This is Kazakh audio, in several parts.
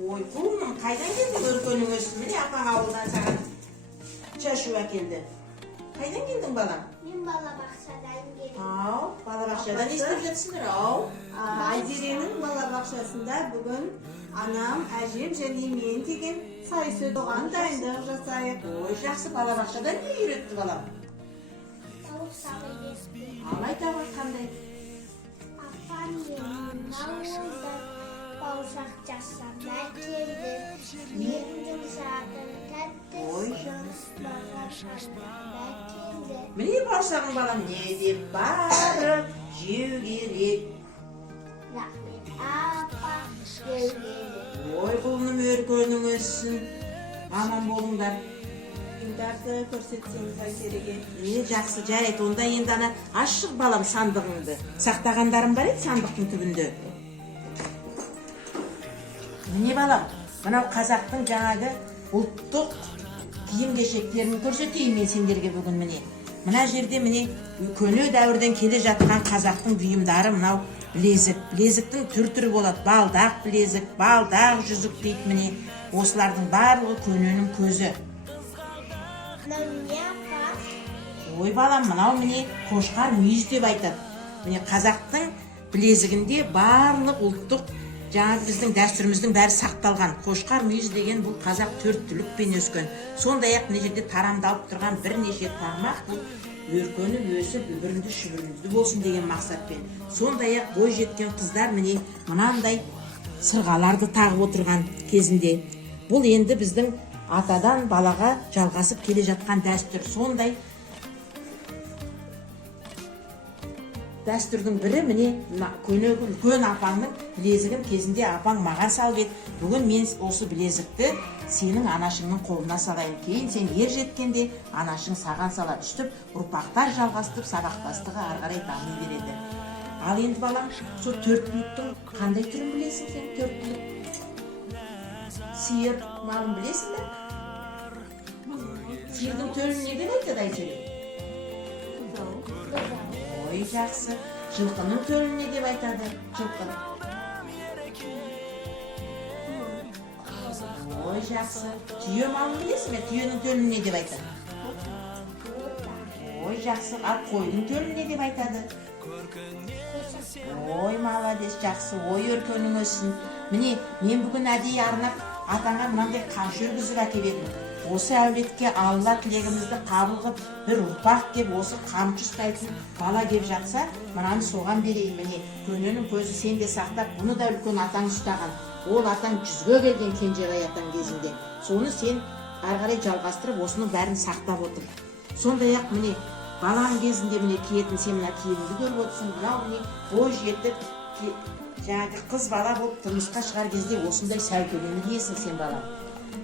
Ой, құлыным, қайдан келдің өркөнің өсін? Міне апаң ауылдан саған шашу әкелді. Қайдан келдің балам? Мен балабақшадан келдім. Ау, балабақшада не істеп жатсыңдар? Ау. Айзеренің балабақшасында бүгін анам, әжем және мен деген сайыс оған дайындық жасайық. Ой, жақсы, балабақшада не үйретті балам? Тауық сағы есті. Ал айта ғой қандай? Апам менің ауылдан бауырсақ жасамай келді. Менің жағым тәтті Ой, маған жасамай келді. Міне бауырсағың балам, не деп барып жеу керек. Рахмет апа, жеу керек. Ой, құлыным өркөнің өссін. Аман болыңдар. Бұйымдарды көрсетсеңіз Айзереге. Жақсы, жарайды. Онда енді ана ашық балам сандығыңды. Сақтағандарым бар еді сандықтың түбінде. Міне балам, мынау қазақтың жаңағы ұлттық киім-кешектерін көрсетейін мен сендерге бүгін міне. Мына жерде міне көне дәуірден келе жатқан қазақтың бұйымдары мынау білезік. Білезіктің түр-түрі болады. Балдақ білезік, балдақ жүзік дейді міне. Осылардың барлығы көненің көзі. Мынау не апа? Ой балам, мынау міне қошқар мүйіз деп айтады. Міне қазақтың білезігінде барлық ұлттық жаңағы біздің дәстүріміздің бәрі сақталған. Қошқар мүйіз деген бұл қазақ төрт түлікпен өскен. Сондай-ақ мына жерде тарамдалып тұрған бірнеше тармақ бұл өркөніп өсіп үбірінді шүбірінді болсын деген мақсатпен. Сондай-ақ бой жеткен қыздар міне мынандай сырғаларды тағып отырған кезінде. Бұл енді біздің атадан балаға жалғасып келе жатқан дәстүр. Сондай дәстүрдің бірі міне көне үлкен апаңның білезігін кезінде апаң маған салып еді. Бүгін мен осы білезікті сенің анашыңның қолына салайын. Кейін сен ер жеткенде анашың саған салады. Үстіп ұрпақтар жалғастырып сабақтастығы ары қарай дами береді. Ал енді балам, сол төрт түліктің қандай түрін білесің сен? Төрт түлік. Сиыр малын білесің бе? Сиырдың төлін не деп айтады Айзере? Ой, жақсы. Жылқының төлін не деп айтады? Жылқы. Ой, жақсы. Түйе малын білесің бе? Түйенің төлін не деп айтады? Ой, жақсы. Ал қойдың төлін не деп айтады? Ой, молодец, жақсы. Ой, өркөнің өссін. Міне, мен бүгін әдейі арнап атаңа мынандай қамшы өргізіп әкеп едім. Осы әулетке Алла тілегімізді қабыл қылып, бір ұрпақ кеп осы қамшы ұстайтын бала кеп жатса, мынаны соған берейін. Міне, көненің көзі сен де сақтап, бұны да үлкен атаң ұстаған. Ол атаң 100-ге келген кенжеғай атаң кезінде. Соны сен ары қарай жалғастырып, осының бәрін сақтап отыр. Сондай-ақ міне, балаң кезінде міне киетін сен мына киімді көріп отырсың. Мынау міне бой жетіп, жаңағы қыз бала болып тұрмысқа шығар кезде осындай сәукелені киесің сен балам.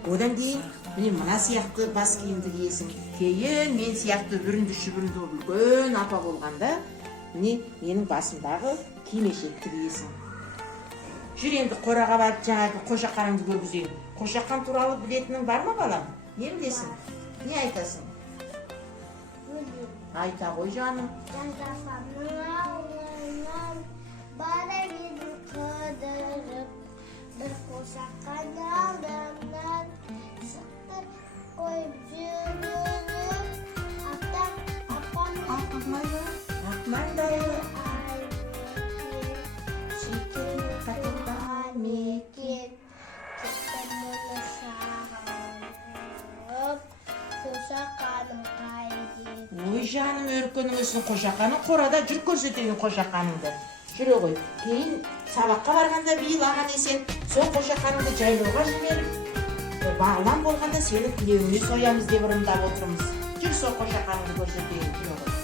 Одан кейін міне мына сияқты бас киімді киесің. Кейін мен сияқты бүрінді шүбірінді үлкен апа болғанда міне менің басымдағы кимешекті киесің. Жүр енді қораға барып жаңағы қошақаныңды көргізейін. Қошақан туралы білетінің бар ма балам? Не білесің? Не айтасың? Айта ғой жаным. Жантасамның ауылынан бара едім қыдырып, бір қошақан алдымнан шықтыр қойып жүріп, апам Ақмаңдайлы шекер қатылған мекен, кеттім мұны сағынып, қошақаным қайда? Ой жаным, өркөнің өссін. Қошақаның қорада, жүр көрсетейін қошақаныңды. Жүре ғой. Кейін сабаққа барғанда биыл аман есен сол қошақаныңды жайлауға жіберіп, бағлан болғанда сені тілеуіңе соямыз деп ырымдап отырмыз. Жүр сол қошақаныңды көрсетейін. Жүре ғой.